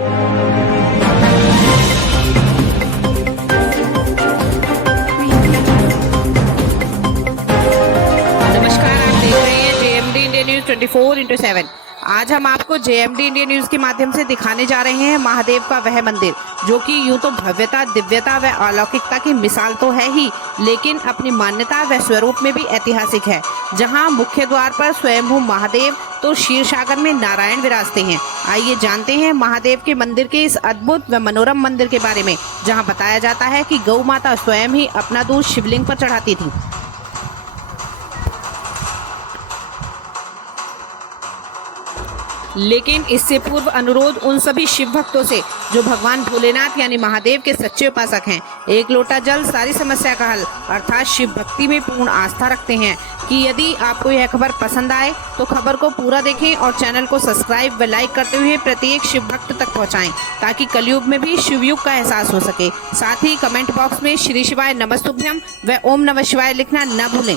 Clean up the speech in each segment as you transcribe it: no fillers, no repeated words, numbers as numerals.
नमस्कार, आप देख रहे हैं जेएमडी इंडिया न्यूज 24/7। आज हम आपको जेएमडी इंडिया न्यूज के माध्यम से दिखाने जा रहे हैं महादेव का वह मंदिर जो कि यूं तो भव्यता, दिव्यता व अलौकिकता की मिसाल तो है ही, लेकिन अपनी मान्यता व स्वरूप में भी ऐतिहासिक है। जहां मुख्य द्वार पर स्वयंभू महादेव तो क्षीर सागर में नारायण विराजते हैं। आइए जानते हैं महादेव के मंदिर के इस अद्भुत व मनोरम मंदिर के बारे में, जहाँ बताया जाता है कि गौ माता स्वयं ही अपना दूध शिवलिंग पर चढ़ाती थी। लेकिन इससे पूर्व अनुरोध उन सभी शिव भक्तों से जो भगवान भोलेनाथ यानी महादेव के सच्चे उपासक हैं, एक लोटा जल सारी समस्या का हल अर्थात शिव भक्ति में पूर्ण आस्था रखते हैं कि यदि आपको यह खबर पसंद आए तो खबर को पूरा देखें और चैनल को सब्सक्राइब व लाइक करते हुए प्रत्येक शिव भक्त तक पहुंचाएं, ताकि कलयुग में भी शिवयुग का एहसास हो सके। साथ ही कमेंट बॉक्स में श्री शिवाय नमस्तुभ्यम व ओम नमः शिवाय लिखना न भूलें।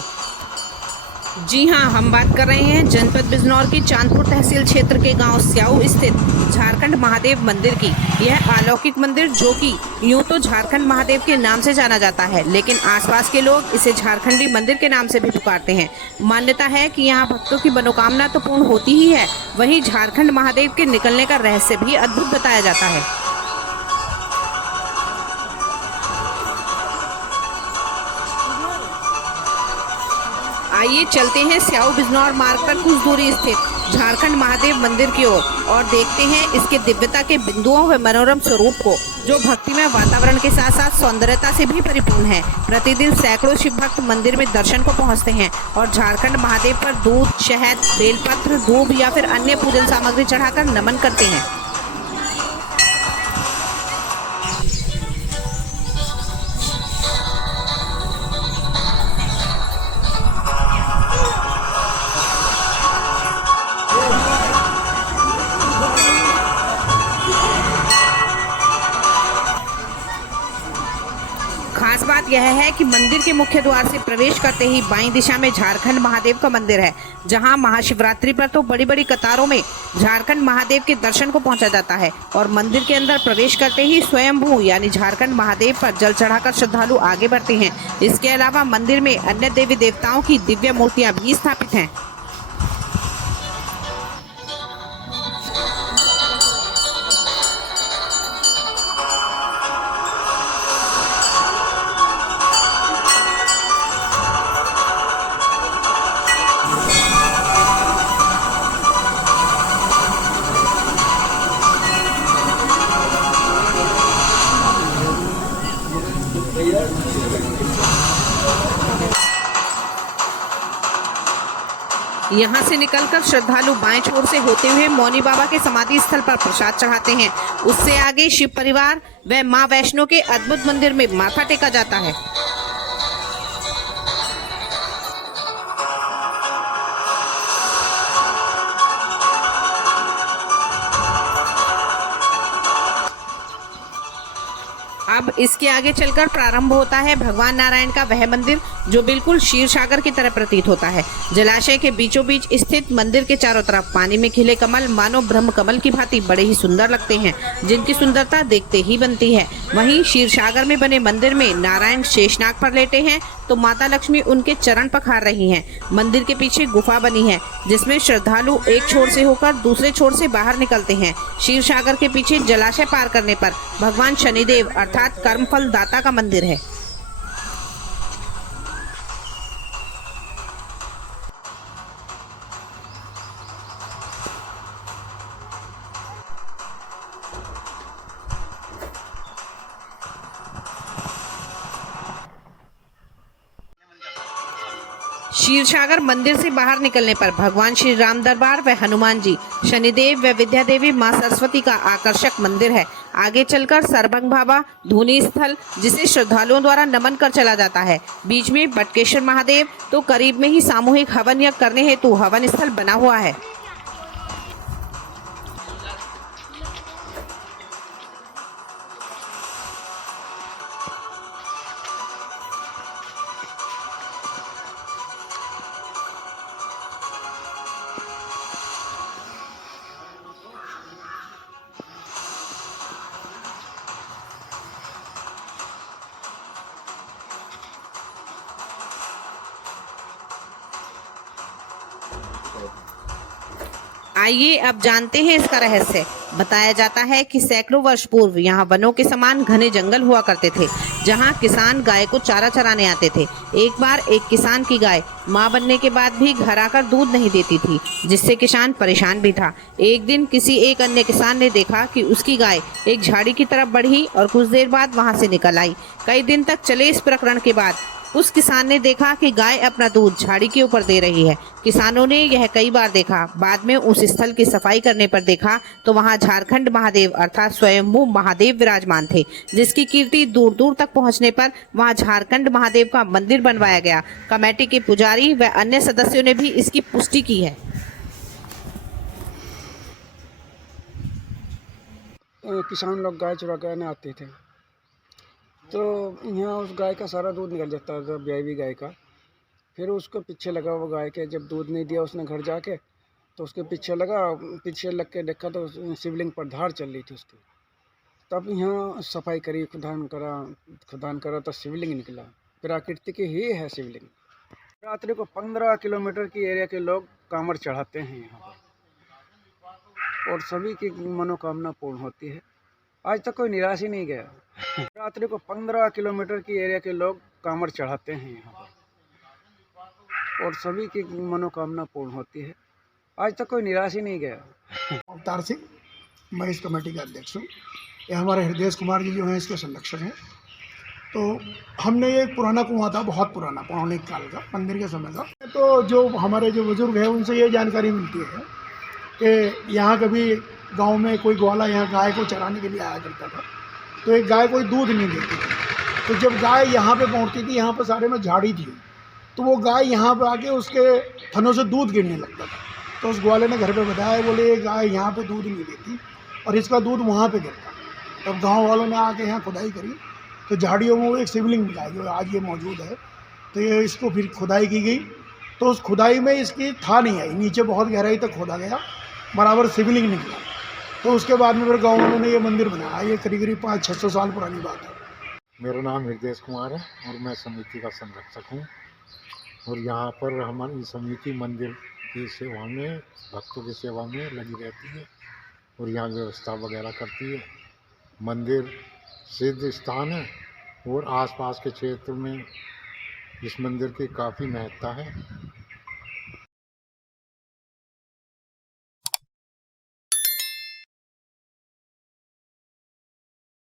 जी हां, हम बात कर रहे हैं जनपद बिजनौर की चांदपुर तहसील क्षेत्र के गांव स्याऊ स्थित झारखंड महादेव मंदिर की। यह अलौकिक मंदिर जो कि यूं तो झारखंड महादेव के नाम से जाना जाता है, लेकिन आसपास के लोग इसे झारखंडी मंदिर के नाम से भी पुकारते हैं। मान्यता है कि यहाँ भक्तों की मनोकामना तो पूर्ण होती ही है, वहीं झारखंड महादेव के निकलने का रहस्य भी अद्भुत बताया जाता है। आइए चलते हैं स्याऊ बिजनौर मार्ग पर कुछ दूरी स्थित झारखंड महादेव मंदिर की ओर और देखते हैं इसके दिव्यता के बिंदुओं व मनोरम स्वरूप को, जो भक्तिमय वातावरण के साथ साथ सौंदर्यता से भी परिपूर्ण है। प्रतिदिन सैकड़ों शिव भक्त मंदिर में दर्शन को पहुंचते हैं और झारखंड महादेव पर दूध, शहद, बेलपत्र, धूप या फिर अन्य पूजन सामग्री चढ़ाकर नमन करते हैं। खास बात यह है कि मंदिर के मुख्य द्वार से प्रवेश करते ही बाईं दिशा में झारखंड महादेव का मंदिर है, जहां महाशिवरात्रि पर तो बड़ी बड़ी कतारों में झारखंड महादेव के दर्शन को पहुंचा जाता है और मंदिर के अंदर प्रवेश करते ही स्वयंभू यानी झारखंड महादेव पर जल चढ़ाकर श्रद्धालु आगे बढ़ते हैं। इसके अलावा मंदिर में अन्य देवी देवताओं की दिव्य मूर्तियां भी स्थापित हैं। यहाँ से निकलकर श्रद्धालु बाएं छोर से होते हुए मौनी बाबा के समाधि स्थल पर प्रसाद चढ़ाते हैं। उससे आगे शिव परिवार व मां वैष्णो के अद्भुत मंदिर में माथा टेका जाता है। अब इसके आगे चलकर प्रारंभ होता है भगवान नारायण का वह मंदिर जो बिल्कुल क्षीर सागर की तरह प्रतीत होता है। जलाशय के बीचों बीच स्थित मंदिर के चारों तरफ पानी में खिले कमल मानो ब्रह्म कमल की भांति बड़े ही सुंदर लगते हैं, जिनकी सुंदरता देखते ही बनती है। वहीं क्षीर सागर में बने मंदिर में नारायण शेषनाग पर लेटे हैं तो माता लक्ष्मी उनके चरण पखार रही हैं। मंदिर के पीछे गुफा बनी है जिसमें श्रद्धालु एक छोर से होकर दूसरे छोर से बाहर निकलते हैं। क्षीर सागर के पीछे जलाशय पार करने पर भगवान शनिदेव अर्थात कर्मफल दाता का मंदिर है। क्षीर सागर मंदिर से बाहर निकलने पर भगवान श्री राम दरबार व हनुमान जी, शनिदेव व विद्या देवी मां सरस्वती का आकर्षक मंदिर है। आगे चलकर सरभंग बाबा धूनी स्थल जिसे श्रद्धालुओं द्वारा नमन कर चला जाता है। बीच में बटकेश्वर महादेव तो करीब में ही सामूहिक हवन यज्ञ करने हेतु हवन स्थल बना हुआ है। आइए अब जानते हैं इसका रहस्य। बताया जाता है कि सैकड़ों वर्ष पूर्व यहाँ वनों के समान घने जंगल हुआ करते थे, जहाँ किसान गाय को चारा चराने आते थे। एक बार एक किसान की गाय मां बनने के बाद भी घर आकर दूध नहीं देती थी, जिससे किसान परेशान भी था। एक दिन किसी एक अन्य किसान ने देखा कि उसकी गाय एक झाड़ी की तरफ बढ़ी और कुछ देर बाद वहां से निकल आई। कई दिन तक चले इस प्रकरण के बाद उस किसान ने देखा कि गाय अपना दूध झाड़ी के ऊपर दे रही है। किसानों ने यह कई बार देखा। बाद में उस स्थल की सफाई करने पर देखा तो वहां झारखंड महादेव अर्थात स्वयंभू महादेव विराजमान थे, जिसकी कीर्ति दूर दूर तक पहुंचने पर वहां झारखंड महादेव का मंदिर बनवाया गया। कमेटी के पुजारी व अन्य सदस्यों ने भी इसकी पुष्टि की है। किसान लोग गाय चुरा करने आते थे, तो यहाँ उस गाय का सारा दूध निकल जाता था, ब्याई गाय का। फिर उसको पीछे लगा वो गाय के, जब दूध नहीं दिया उसने घर जाके, तो उसके पीछे लग के देखा तो शिवलिंग पर धार चल रही थी उसकी। तब यहाँ सफाई करी, खुदान करा तो शिवलिंग निकला। प्राकृतिक ही है शिवलिंग। रात्रि को 15 किलोमीटर की एरिया के लोग कांवड़ चढ़ाते हैं यहाँ पर, और सभी की मनोकामना पूर्ण होती है। आज तक कोई निराश ही नहीं गया। रात्रि को 15 किलोमीटर की एरिया के लोग कांवड़ चढ़ाते हैं यहाँ पर, और सभी की मनोकामना पूर्ण होती है। आज तक कोई निराश ही नहीं गया। अवतार सिंह, मैं इस कमेटी का अध्यक्ष हूँ। ये हमारे हृदय कुमार जी जो हैं इसके संरक्षक हैं। तो हमने ये पुराना कुआं था, बहुत पुराना, पौराणिक काल का, मंदिर के समय का। तो जो हमारे जो बुजुर्ग हैं उनसे ये जानकारी मिलती है कि यहाँ कभी गांव में कोई ग्वाला यहाँ गाय को चराने के लिए आया करता था, तो एक गाय कोई दूध नहीं देती थी। तो जब गाय यहाँ पे पहुँचती थी, यहाँ पर सारे में झाड़ी थी, तो वो गाय यहाँ पे आके उसके थनों से दूध गिरने लगता था। तो उस ग्वाले ने घर पे बताया, बोले ये गाय यहाँ पे दूध नहीं देती और इसका दूध वहाँ पे गिरता। तब गांव वालों ने आके यहाँ खुदाई करी, तो झाड़ियों में वो एक शिवलिंग मिला जो आज ये मौजूद है। तो ये इसको फिर खुदाई की गई, तो उस खुदाई में इसकी था नहीं आई, नीचे बहुत गहराई तक खोदा गया, बराबर शिवलिंग निकला। तो उसके बाद में फिर गाँव वालों ने ये मंदिर बनाया। ये करीब 500-600 साल पुरानी बात है। मेरा नाम हृदय कुमार है और मैं समिति का संरक्षक हूँ। और यहाँ पर हमारी समिति मंदिर की सेवा में, भक्तों की सेवा में लगी रहती है और यहाँ व्यवस्था वगैरह करती है। मंदिर सिद्ध स्थान है और आसपास के क्षेत्र में इस मंदिर की काफ़ी महत्ता है।